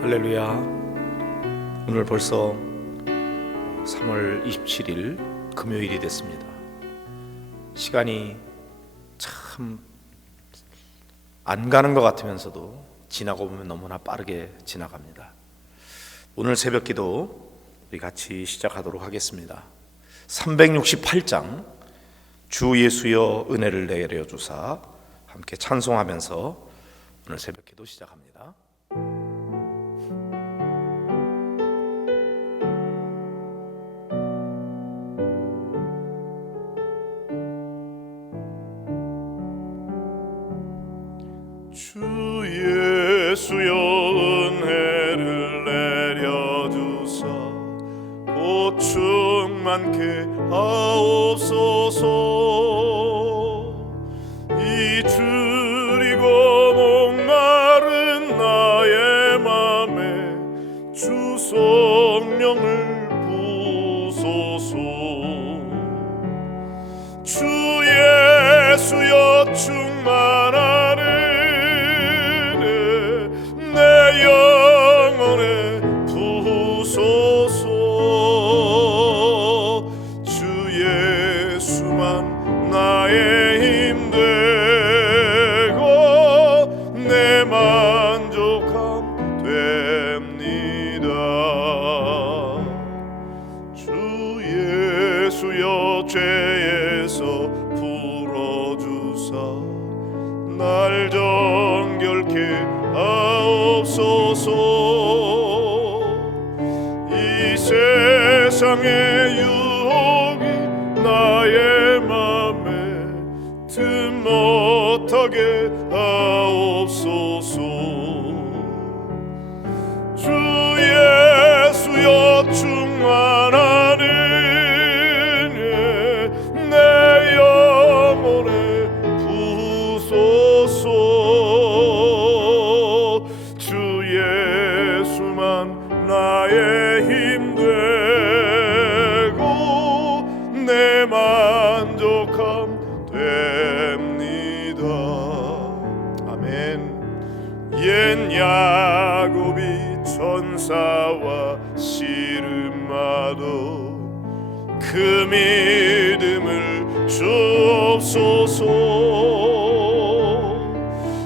할렐루야. 오늘 벌써 3월 27일 금요일이 됐습니다. 시간이 참 안 가는 것 같으면서도 지나고 보면 너무나 빠르게 지나갑니다. 오늘 새벽 기도 우리 같이 시작하도록 하겠습니다. 368장 주 예수여 은혜를 내려주사 함께 찬송하면서 오늘 새벽 기도 시작합니다. 주 예수여 은혜를 내려주사 곧 충만케 하옵소서. 이 줄이고 목마른 나의 맘에 주 성령을 부소서. 주 예수여 충만하는 내 영혼에 부소서. 주 예수만 나의 힘 되고 내 만족함 됩니다. 주 예수여 죄에서 풀어주사 날 정결케 하옵소서. 이 세상의 유혹이 나의 맘에 틈 못하게 하옵소서. 주 예수여 충만하는 내 영혼에 부소서. 주 예수만 나의 힘 되고 내 만족함 됩니다. 아멘. 옛 야곱이 천사와 씨름하도 그 믿음을 주옵소서.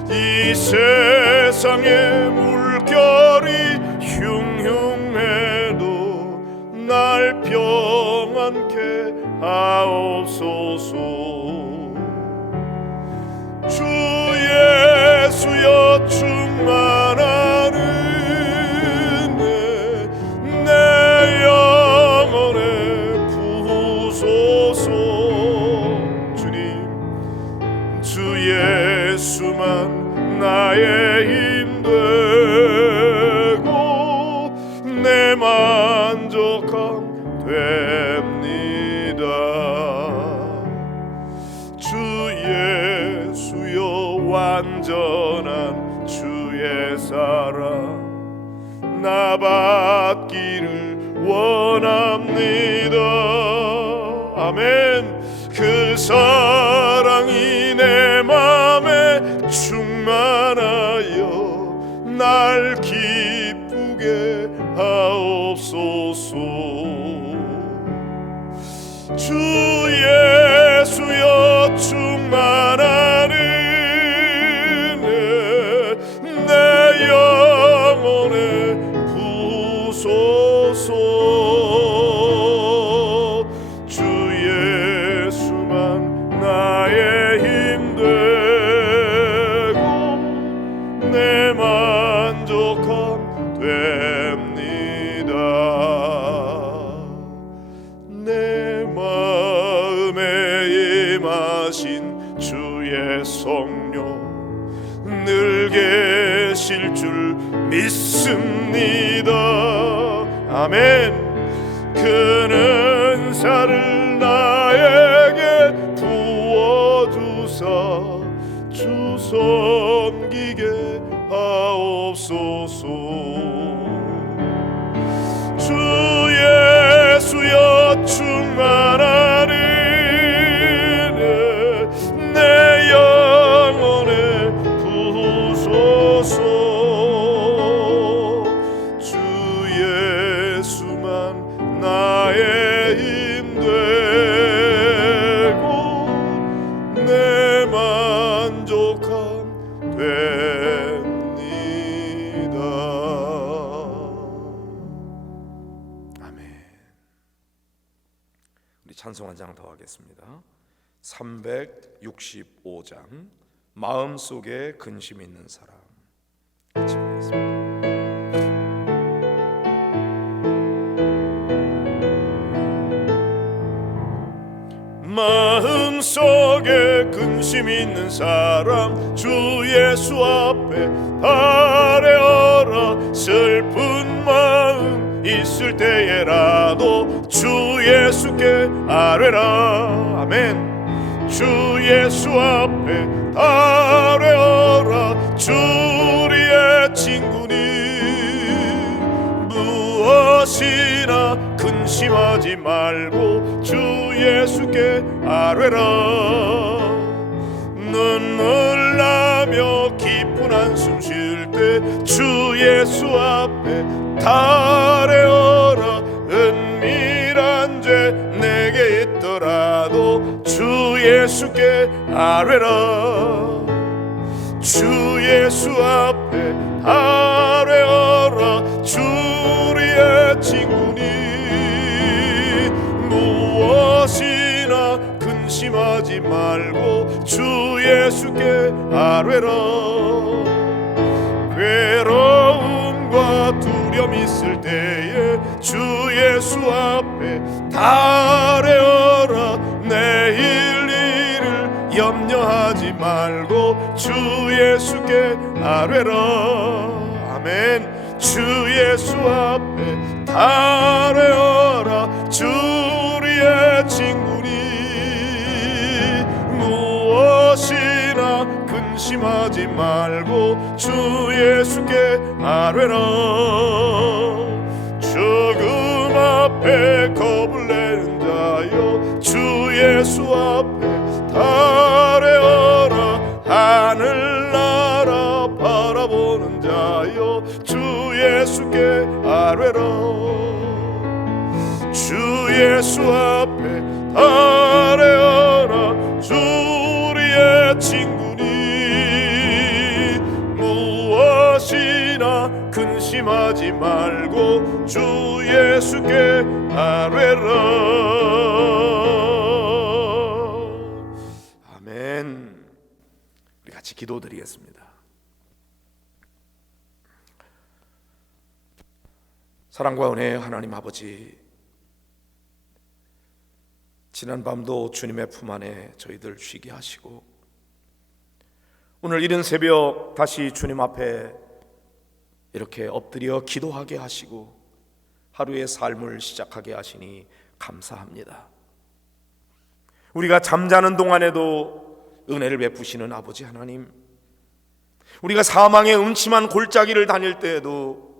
이 세상의 물결이 흉흉해도 날 평안케 하옵소서. 주 예수여 충만하는 내 영혼에 부소서. 주님, 주 예수만 나의 힘 되고 내 만족함 됩니다. 주 예수여 완전한 주의 사랑 나 받기를 원합니다. 아멘. 그 사랑이 내 맘에 충만하여 날 기쁘게 하옵소서. 주 예수여 충만하는 내 영혼에 부소서. 주 예수만 나의 힘 되고 내 만족함 됩니다. 내 마음에 임하신 주의 성령 늘 계실 줄 믿습니다. 아멘. 그 은사를 나에게 부어주사 주 섬기게 하옵소서. 주 예수여 충만하는 내 영혼에 부소서. 찬송 한 장 더 하겠습니다. 365장 마음속에 근심 있는 사람 같이 보겠습니다. 마음속에 근심 있는 사람 주 예수 앞에 아뢰어라. 슬픈 마음 있을 때에라도 주 예수께 아뢰라. 아멘. 주 예수 앞에 아뢰어라. 주 우리의 친구니 무엇이나 근심하지 말고 주 예수께 아뢰라. 눈물 나며 깊은 한숨 쉴 때 주 예수 앞에 아뢰어라. 은밀한 죄 내게 있더라도 주 예수께 아뢰라. 주 예수 앞에 아뢰어라. 주 우리의 친구니 무엇이나 근심하지 말고 주 예수께 아뢰라. 괴로움과 두려움 있을 때에 주 예수 앞에 아뢰어라. 내일 일을 염려하지 말고 주 예수께 아뢰라. 아멘. 주 예수 앞에 아뢰어라. 주 우리의 친구니 무엇이나 근심하지 말고 주 예수께 아뢰라. 죽음 앞에 겁을 내는 자여 주 예수 앞에 아뢰어라. 하늘나라 바라보는 자여 주 예수께 아뢰라. 주 예수 앞에 아뢰어라. 주 우리의 친구니 무엇이나 근심하지 말고 주 예수께 아뢰라. 아멘. 우리 같이 기도드리겠습니다. 사랑과 은혜의 하나님 아버지, 지난 밤도 주님의 품 안에 저희들 쉬게 하시고 오늘 이른 새벽 다시 주님 앞에 이렇게 엎드려 기도하게 하시고 하루의 삶을 시작하게 하시니 감사합니다. 우리가 잠자는 동안에도 은혜를 베푸시는 아버지 하나님, 우리가 사망의 음침한 골짜기를 다닐 때에도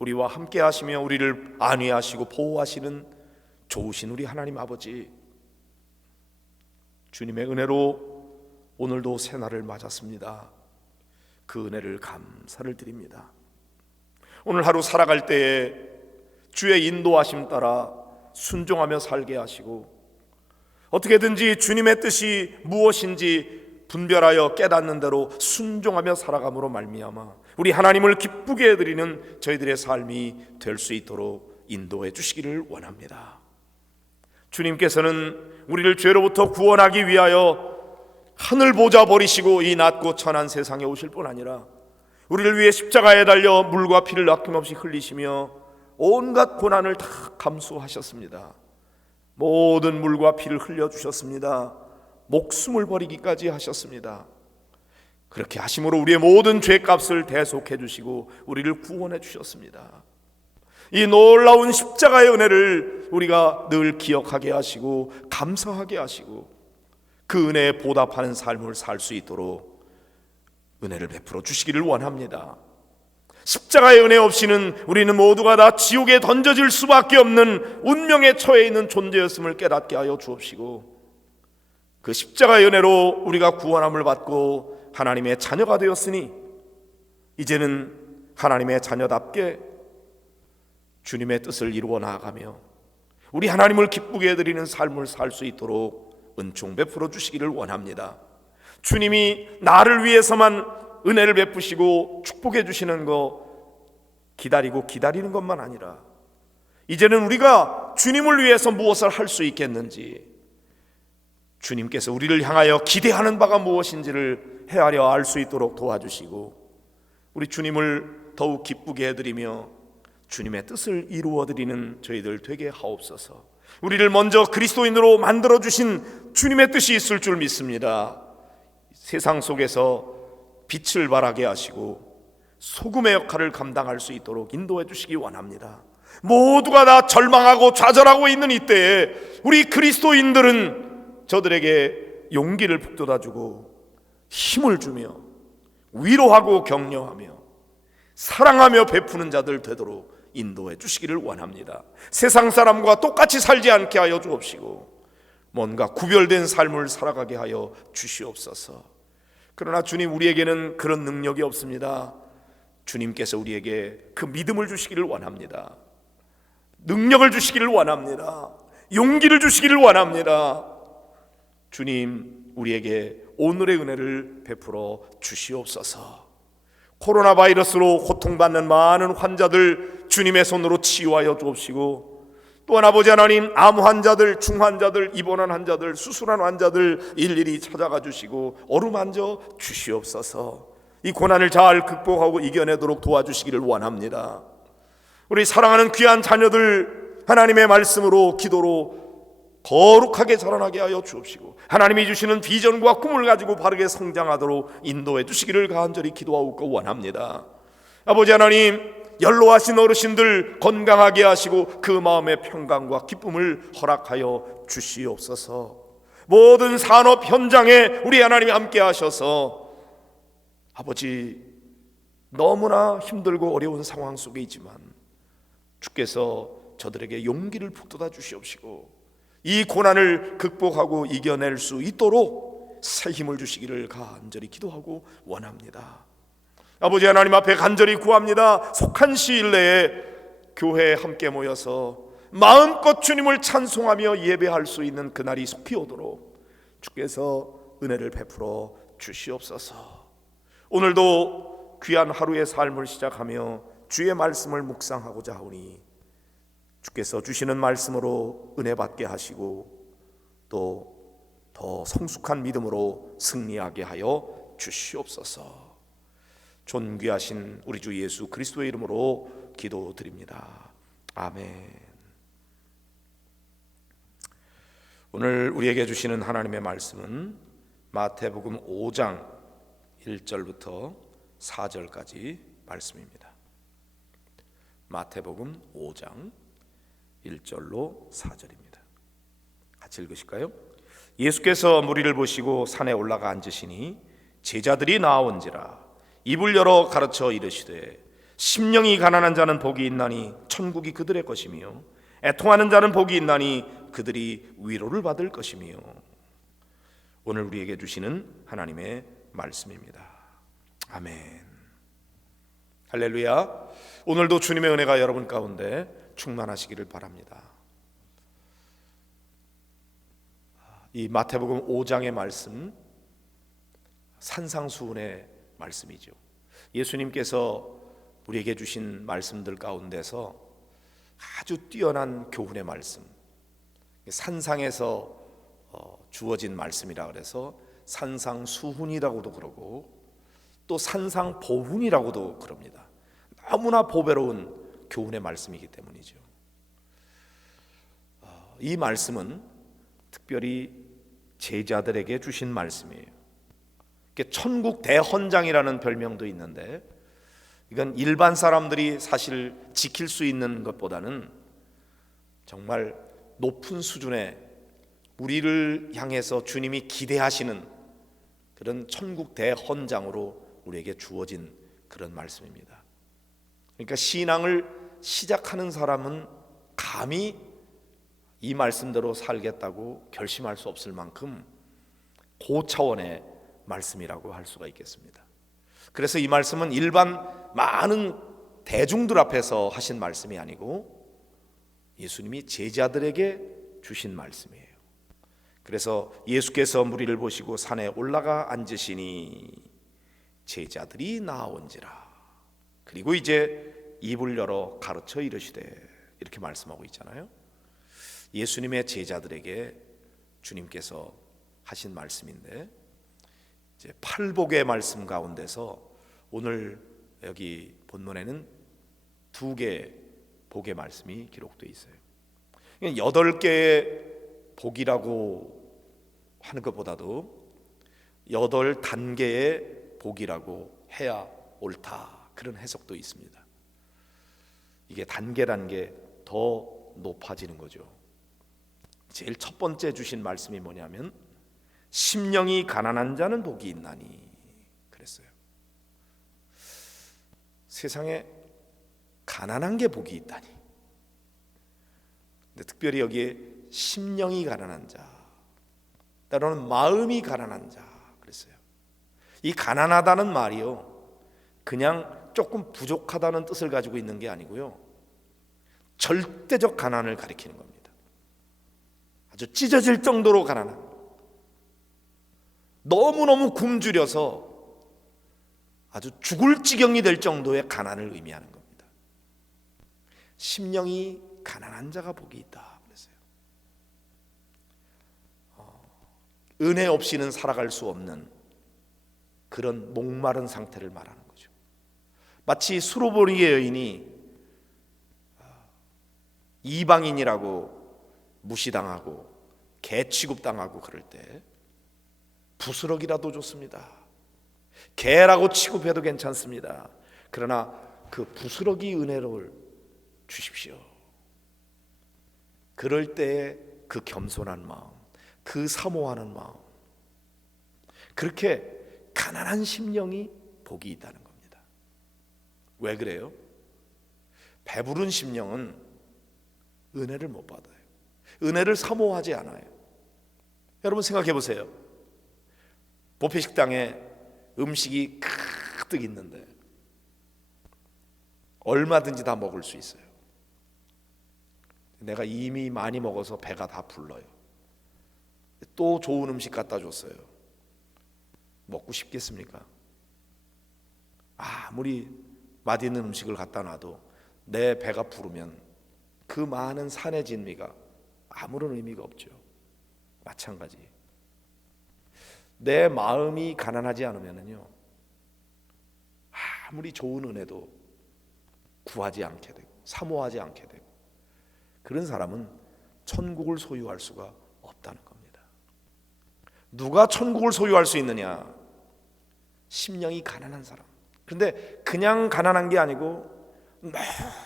우리와 함께 하시며 우리를 안위하시고 보호하시는 좋으신 우리 하나님 아버지, 주님의 은혜로 오늘도 새날을 맞았습니다. 그 은혜를 감사를 드립니다. 오늘 하루 살아갈 때에 주의 인도하심 따라 순종하며 살게 하시고 어떻게든지 주님의 뜻이 무엇인지 분별하여 깨닫는 대로 순종하며 살아감으로 말미암아 우리 하나님을 기쁘게 해드리는 저희들의 삶이 될 수 있도록 인도해 주시기를 원합니다. 주님께서는 우리를 죄로부터 구원하기 위하여 하늘 보좌 버리시고 이 낮고 천한 세상에 오실 뿐 아니라 우리를 위해 십자가에 달려 물과 피를 아낌없이 흘리시며 온갖 고난을 다 감수하셨습니다. 모든 물과 피를 흘려주셨습니다. 목숨을 버리기까지 하셨습니다. 그렇게 하심으로 우리의 모든 죄값을 대속해 주시고 우리를 구원해 주셨습니다. 이 놀라운 십자가의 은혜를 우리가 늘 기억하게 하시고 감사하게 하시고 그 은혜에 보답하는 삶을 살 수 있도록 은혜를 베풀어 주시기를 원합니다. 십자가의 은혜 없이는 우리는 모두가 다 지옥에 던져질 수밖에 없는 운명에 처해 있는 존재였음을 깨닫게 하여 주옵시고 그 십자가의 은혜로 우리가 구원함을 받고 하나님의 자녀가 되었으니 이제는 하나님의 자녀답게 주님의 뜻을 이루어 나아가며 우리 하나님을 기쁘게 해드리는 삶을 살 수 있도록 은총 베풀어 주시기를 원합니다. 주님이 나를 위해서만 은혜를 베푸시고 축복해 주시는 거 기다리는 것만 아니라 이제는 우리가 주님을 위해서 무엇을 할 수 있겠는지, 주님께서 우리를 향하여 기대하는 바가 무엇인지를 헤아려 알 수 있도록 도와주시고, 우리 주님을 더욱 기쁘게 해드리며 주님의 뜻을 이루어드리는 저희들 되게 하옵소서. 우리를 먼저 그리스도인으로 만들어주신 주님의 뜻이 있을 줄 믿습니다. 세상 속에서 빛을 발하게 하시고 소금의 역할을 감당할 수 있도록 인도해 주시기 원합니다. 모두가 다 절망하고 좌절하고 있는 이때에 우리 그리스도인들은 저들에게 용기를 북돋아주고 힘을 주며 위로하고 격려하며 사랑하며 베푸는 자들 되도록 인도해 주시기를 원합니다. 세상 사람과 똑같이 살지 않게 하여 주옵시고 뭔가 구별된 삶을 살아가게 하여 주시옵소서. 그러나 주님, 우리에게는 그런 능력이 없습니다. 주님께서 우리에게 그 믿음을 주시기를 원합니다. 능력을 주시기를 원합니다. 용기를 주시기를 원합니다. 주님, 우리에게 오늘의 은혜를 베풀어 주시옵소서. 코로나 바이러스로 고통받는 많은 환자들 주님의 손으로 치유하여 주옵시고, 또한 아버지 하나님, 암 환자들, 중환자들, 입원한 환자들, 수술한 환자들 일일이 찾아가 주시고 어루만져 주시옵소서. 이 고난을 잘 극복하고 이겨내도록 도와주시기를 원합니다. 우리 사랑하는 귀한 자녀들 하나님의 말씀으로, 기도로 거룩하게 자라나게 하여 주옵시고, 하나님이 주시는 비전과 꿈을 가지고 바르게 성장하도록 인도해 주시기를 간절히 기도하고 원합니다. 아버지 하나님, 연로하신 어르신들 건강하게 하시고 그 마음의 평강과 기쁨을 허락하여 주시옵소서. 모든 산업 현장에 우리 하나님이 함께 하셔서 아버지, 너무나 힘들고 어려운 상황 속에 있지만 주께서 저들에게 용기를 북돋아 주시옵시고 이 고난을 극복하고 이겨낼 수 있도록 새 힘을 주시기를 간절히 기도하고 원합니다. 아버지 하나님 앞에 간절히 구합니다. 속한 시일 내에 교회에 함께 모여서 마음껏 주님을 찬송하며 예배할 수 있는 그날이 속히 오도록 주께서 은혜를 베풀어 주시옵소서. 오늘도 귀한 하루의 삶을 시작하며 주의 말씀을 묵상하고자 하오니 주께서 주시는 말씀으로 은혜 받게 하시고 또 더 성숙한 믿음으로 승리하게 하여 주시옵소서. 존귀하신 우리 주 예수 그리스도의 이름으로 기도드립니다. 아멘. 오늘 우리에게 주시는 하나님의 말씀은 마태복음 5장 1절부터 4절까지 말씀입니다. 마태복음 5장 1절로 4절입니다. 같이 읽으실까요? 예수께서 무리를 보시고 산에 올라가 앉으시니 제자들이 나아온지라 입을 열어 가르쳐 이르시되 심령이 가난한 자는 복이 있나니 천국이 그들의 것이며 애통하는 자는 복이 있나니 그들이 위로를 받을 것이며. 오늘 우리에게 주시는 하나님의 말씀입니다. 아멘. 할렐루야. 오늘도 주님의 은혜가 여러분 가운데 충만하시기를 바랍니다. 이 마태복음 5장의 말씀, 산상수훈의 말씀이죠. 예수님께서 우리에게 주신 말씀들 가운데서 아주 뛰어난 교훈의 말씀, 산상에서 주어진 말씀이라 그래서 산상수훈이라고도 그러고 또 산상보훈이라고도 그럽니다. 너무나 보배로운 교훈의 말씀이기 때문이죠. 이 말씀은 특별히 제자들에게 주신 말씀이에요. 천국 대헌장이라는 별명도 있는데 이건 일반 사람들이 사실 지킬 수 있는 것보다는 정말 높은 수준의 우리를 향해서 주님이 기대하시는 그런 천국 대헌장으로 우리에게 주어진 그런 말씀입니다. 그러니까 신앙을 시작하는 사람은 감히 이 말씀대로 살겠다고 결심할 수 없을 만큼 고차원의 말씀이라고 할 수가 있겠습니다. 그래서 이 말씀은 일반 많은 대중들 앞에서 하신 말씀이 아니고 예수님이 제자들에게 주신 말씀이에요. 그래서 예수께서 무리를 보시고 산에 올라가 앉으시니 제자들이 나아온지라. 그리고 이제 입을 열어 가르쳐 이르시되, 이렇게 말씀하고 있잖아요. 예수님의 제자들에게 주님께서 하신 말씀인데, 이제 팔복의 말씀 가운데서 오늘 여기 본문에는 2개 복의 말씀이 기록되어 있어요. 8개의 복이라고 하는 것보다도 8단계의 복이라고 해야 옳다, 그런 해석도 있습니다. 이게 단계 더 높아지는 거죠. 제일 첫 번째 주신 말씀이 뭐냐면 심령이 가난한 자는 복이 있나니 그랬어요. 세상에 가난한 게 복이 있다니. 근데 특별히 여기에 심령이 가난한 자, 때로는 마음이 가난한 자 그랬어요. 이 가난하다는 말이요, 그냥 조금 부족하다는 뜻을 가지고 있는 게 아니고요, 절대적 가난을 가리키는 겁니다. 아주 찢어질 정도로 가난한, 너무너무 굶주려서 아주 죽을 지경이 될 정도의 가난을 의미하는 겁니다. 심령이 가난한 자가 복이 있다 그랬어요. 은혜 없이는 살아갈 수 없는 그런 목마른 상태를 말하는 거죠. 마치 수로보니의 여인이 이방인이라고 무시당하고 개 취급당하고 그럴 때 부스럭이라도 좋습니다. 개라고 취급해도 괜찮습니다. 그러나 그 부스럭이 은혜를 주십시오. 그럴 때의 그 겸손한 마음, 그 사모하는 마음, 그렇게 가난한 심령이 복이 있다는 겁니다. 왜 그래요? 배부른 심령은 은혜를 못 받아요. 은혜를 사모하지 않아요. 여러분 생각해 보세요. 뷔페 식당에 음식이 가득 있는데 얼마든지 다 먹을 수 있어요. 내가 이미 많이 먹어서 배가 다 불러요. 또 좋은 음식 갖다 줬어요. 먹고 싶겠습니까? 아무리 맛있는 음식을 갖다 놔도 내 배가 부르면 그 많은 산의 진미가 아무런 의미가 없죠. 마찬가지. 내 마음이 가난하지 않으면요, 아무리 좋은 은혜도 구하지 않게 되고 사모하지 않게 되고, 그런 사람은 천국을 소유할 수가 없다는 겁니다. 누가 천국을 소유할 수 있느냐? 심령이 가난한 사람. 그런데 그냥 가난한 게 아니고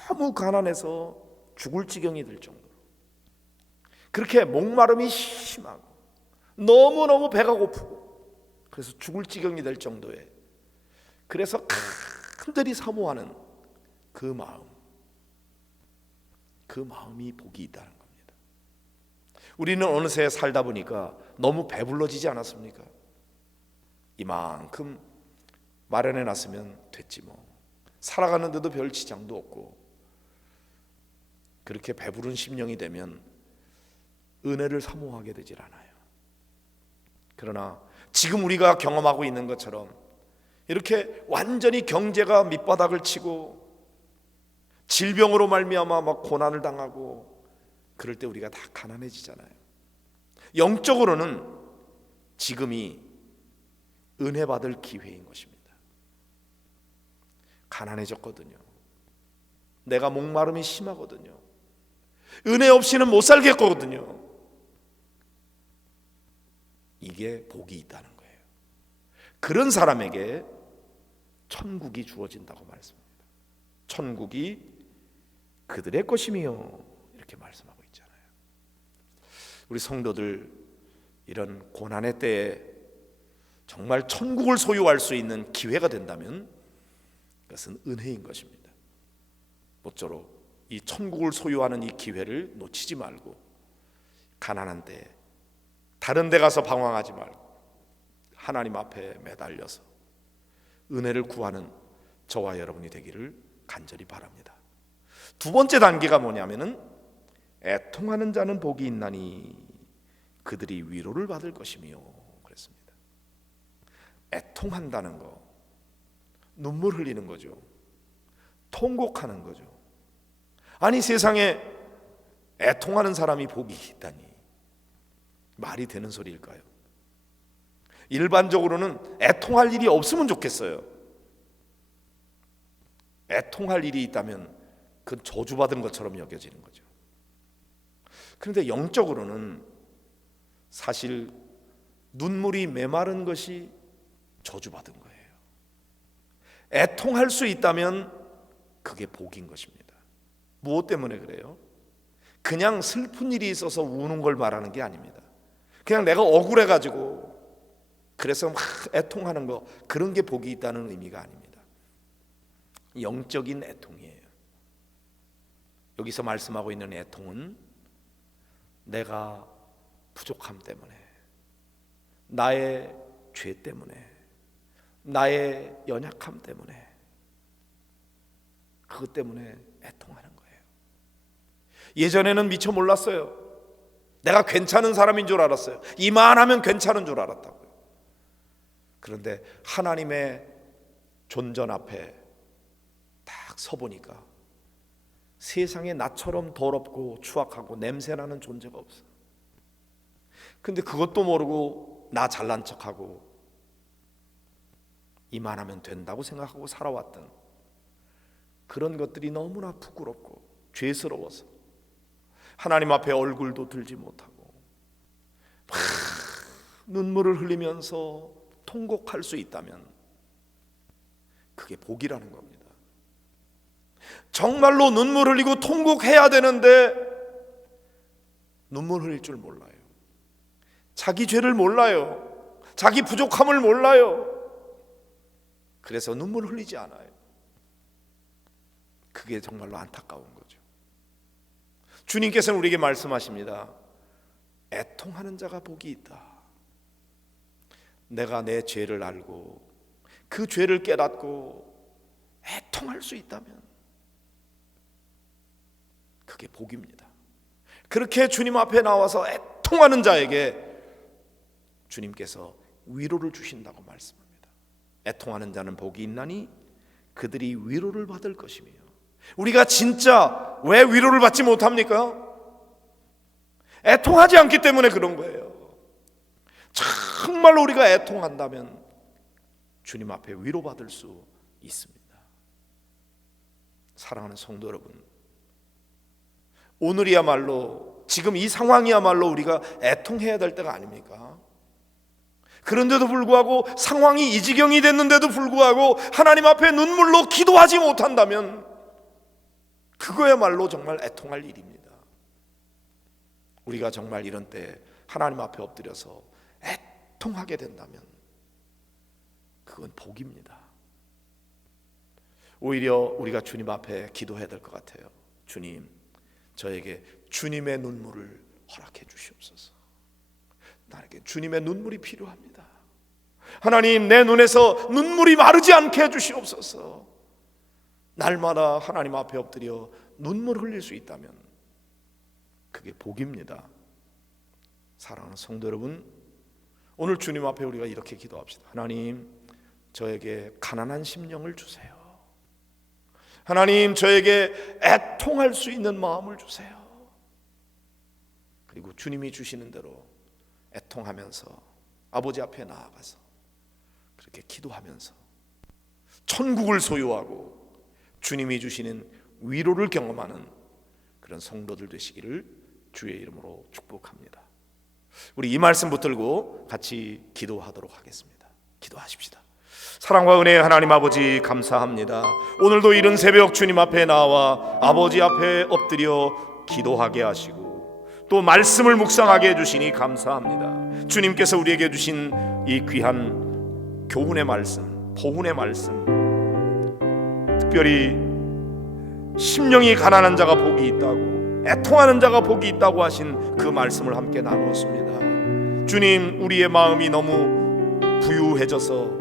너무 가난해서 죽을 지경이 될 정도로, 그렇게 목마름이 심하고 너무너무 배가 고프고 그래서 죽을 지경이 될 정도에, 그래서 간절히 사모하는 그 마음, 그 마음이 복이 있다는 겁니다. 우리는 어느새 살다 보니까 너무 배불러지지 않았습니까? 이만큼 마련해 놨으면 됐지 뭐, 살아가는데도 별 지장도 없고. 그렇게 배부른 심령이 되면 은혜를 사모하게 되질 않아요. 그러나 지금 우리가 경험하고 있는 것처럼 이렇게 완전히 경제가 밑바닥을 치고 질병으로 말미암아 막 고난을 당하고 그럴 때 우리가 다 가난해지잖아요. 영적으로는 지금이 은혜 받을 기회인 것입니다. 가난해졌거든요. 내가 목마름이 심하거든요. 은혜 없이는 못 살겠거든요. 이게 복이 있다는 거예요. 그런 사람에게 천국이 주어진다고 말씀합니다. 천국이 그들의 것이며, 이렇게 말씀하고 있잖아요. 우리 성도들 이런 고난의 때에 정말 천국을 소유할 수 있는 기회가 된다면 그것은 은혜인 것입니다. 모쪼록 이 천국을 소유하는 이 기회를 놓치지 말고, 가난한 때 다른 데 가서 방황하지 말고 하나님 앞에 매달려서 은혜를 구하는 저와 여러분이 되기를 간절히 바랍니다. 두 번째 단계가 뭐냐면은 애통하는 자는 복이 있나니 그들이 위로를 받을 것이며 그랬습니다. 애통한다는 거, 눈물 흘리는 거죠. 통곡하는 거죠. 아니, 세상에 애통하는 사람이 복이 있다니 말이 되는 소리일까요? 일반적으로는 애통할 일이 없으면 좋겠어요. 애통할 일이 있다면 그건 저주받은 것처럼 여겨지는 거죠. 그런데 영적으로는 사실 눈물이 메마른 것이 저주받은 거예요. 애통할 수 있다면 그게 복인 것입니다. 무엇 때문에 그래요? 그냥 슬픈 일이 있어서 우는 걸 말하는 게 아닙니다. 그냥 내가 억울해가지고 그래서 막 애통하는 거, 그런 게 복이 있다는 의미가 아닙니다. 영적인 애통이에요. 여기서 말씀하고 있는 애통은 내가 부족함 때문에, 나의 죄 때문에, 나의 연약함 때문에, 그것 때문에 애통하는 거예요. 예전에는 미처 몰랐어요. 내가 괜찮은 사람인 줄 알았어요. 이만하면 괜찮은 줄 알았다고요. 그런데 하나님의 존전 앞에 딱 서보니까 세상에 나처럼 더럽고 추악하고 냄새나는 존재가 없어. 근데 그것도 모르고 나 잘난 척하고 이만하면 된다고 생각하고 살아왔던 그런 것들이 너무나 부끄럽고 죄스러워서 하나님 앞에 얼굴도 들지 못하고 막 눈물을 흘리면서 통곡할 수 있다면 그게 복이라는 겁니다. 정말로 눈물 흘리고 통곡해야 되는데 눈물 흘릴 줄 몰라요. 자기 죄를 몰라요. 자기 부족함을 몰라요. 그래서 눈물 흘리지 않아요. 그게 정말로 안타까운 거죠. 주님께서는 우리에게 말씀하십니다. 애통하는 자가 복이 있다. 내가 내 죄를 알고 그 죄를 깨닫고 애통할 수 있다면 그게 복입니다. 그렇게 주님 앞에 나와서 애통하는 자에게 주님께서 위로를 주신다고 말씀합니다. 애통하는 자는 복이 있나니 그들이 위로를 받을 것이며. 우리가 진짜 왜 위로를 받지 못합니까? 애통하지 않기 때문에 그런 거예요. 정말로 우리가 애통한다면 주님 앞에 위로받을 수 있습니다. 사랑하는 성도 여러분, 오늘이야말로, 지금 이 상황이야말로 우리가 애통해야 될 때가 아닙니까? 그런데도 불구하고, 상황이 이 지경이 됐는데도 불구하고 하나님 앞에 눈물로 기도하지 못한다면 그거야말로 정말 애통할 일입니다. 우리가 정말 이런 때 하나님 앞에 엎드려서 애통하게 된다면 그건 복입니다. 오히려 우리가 주님 앞에 기도해야 될 것 같아요. 주님, 저에게 주님의 눈물을 허락해 주시옵소서. 나에게 주님의 눈물이 필요합니다. 하나님, 내 눈에서 눈물이 마르지 않게 해주시옵소서. 날마다 하나님 앞에 엎드려 눈물 흘릴 수 있다면 그게 복입니다. 사랑하는 성도 여러분, 오늘 주님 앞에 우리가 이렇게 기도합시다. 하나님, 저에게 가난한 심령을 주세요. 하나님, 저에게 애통할 수 있는 마음을 주세요. 그리고 주님이 주시는 대로 애통하면서 아버지 앞에 나아가서 그렇게 기도하면서 천국을 소유하고 주님이 주시는 위로를 경험하는 그런 성도들 되시기를 주의 이름으로 축복합니다. 우리 이 말씀 붙들고 같이 기도하도록 하겠습니다. 기도하십시다. 사랑과 은혜의 하나님 아버지, 감사합니다. 오늘도 이른 새벽 주님 앞에 나와 아버지 앞에 엎드려 기도하게 하시고 또 말씀을 묵상하게 해주시니 감사합니다. 주님께서 우리에게 주신 이 귀한 교훈의 말씀, 보훈의 말씀, 특별히 심령이 가난한 자가 복이 있다고, 애통하는 자가 복이 있다고 하신 그 말씀을 함께 나누었습니다. 주님, 우리의 마음이 너무 부유해져서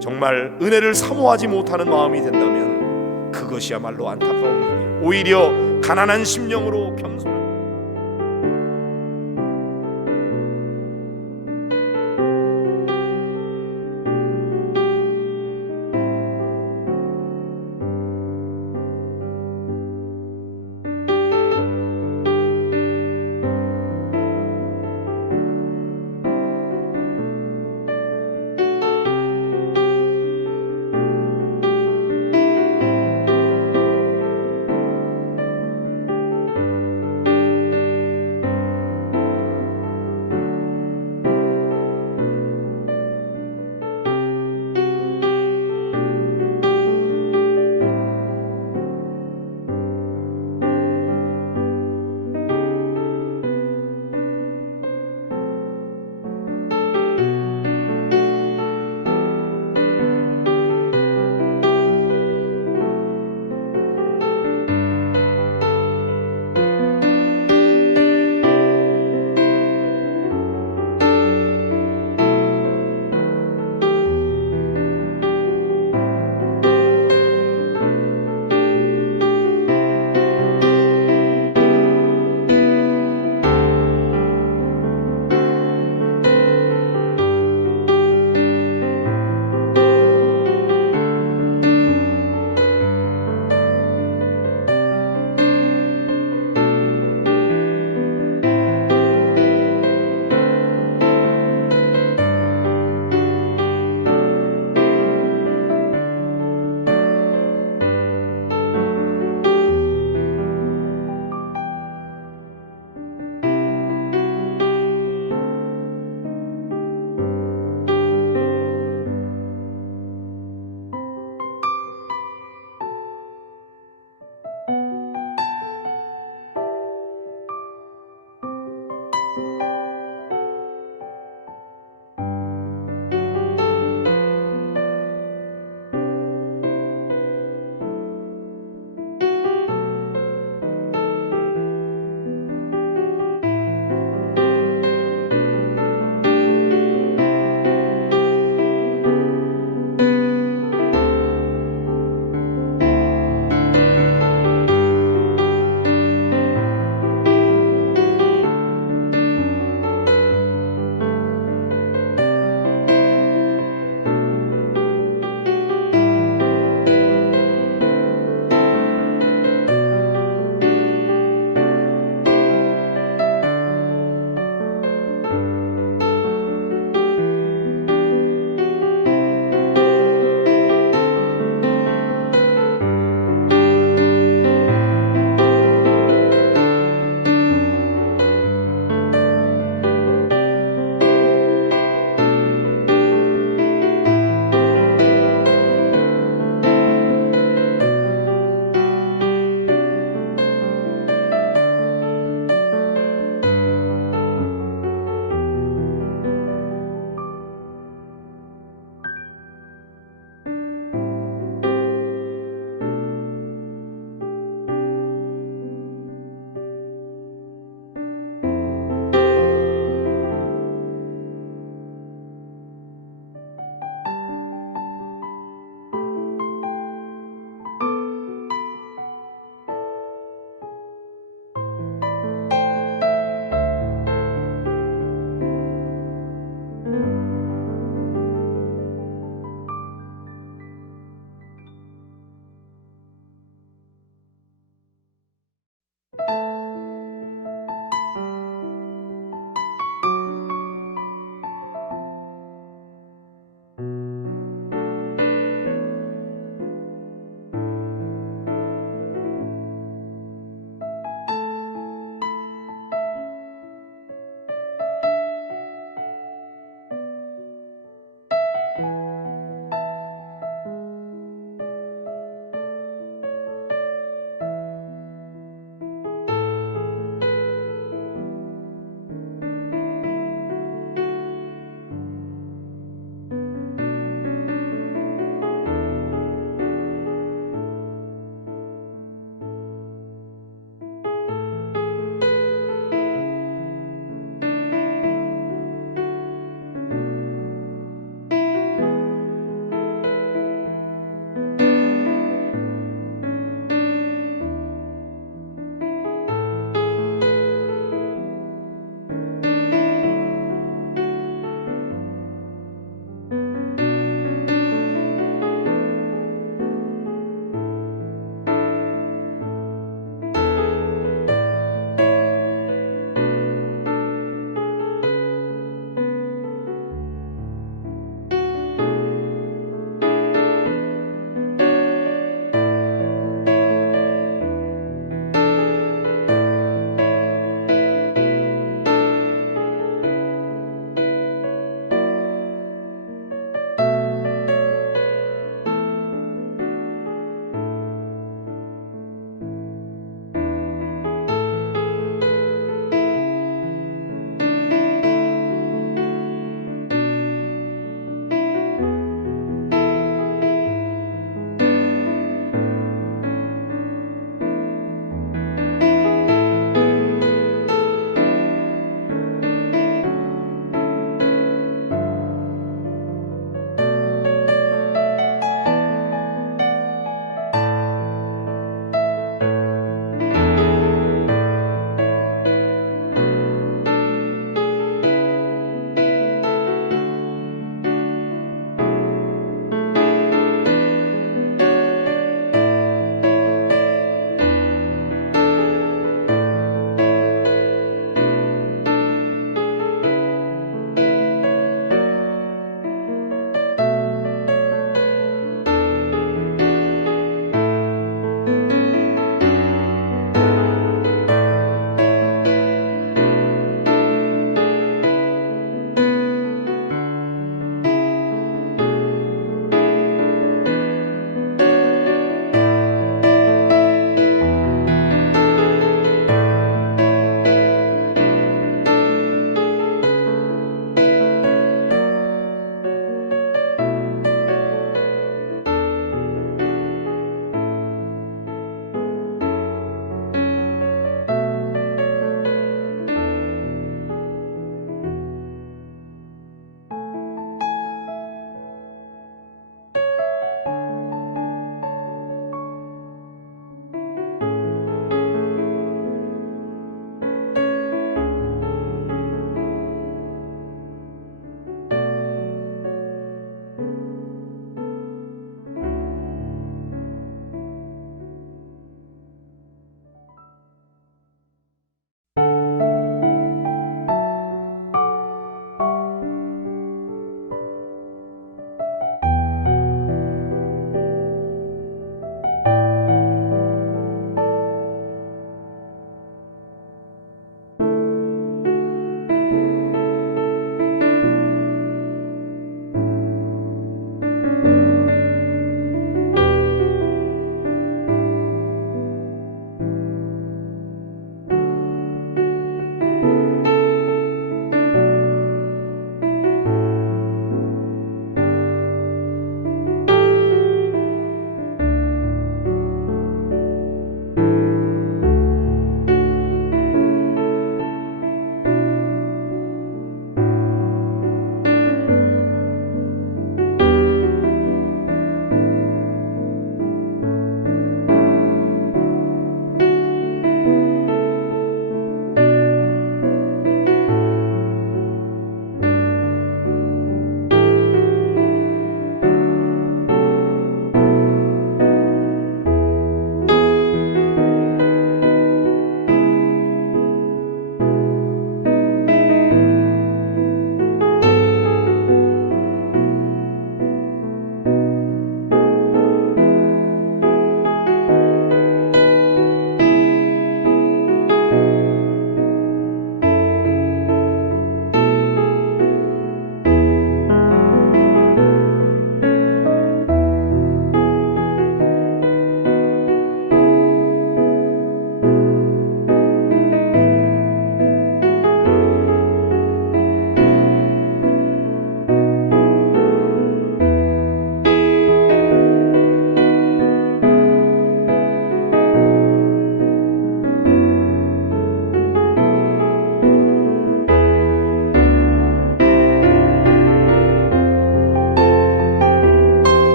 정말 은혜를 사모하지 못하는 마음이 된다면 그것이야말로 안타까운 일이에요. 오히려 가난한 심령으로 겸손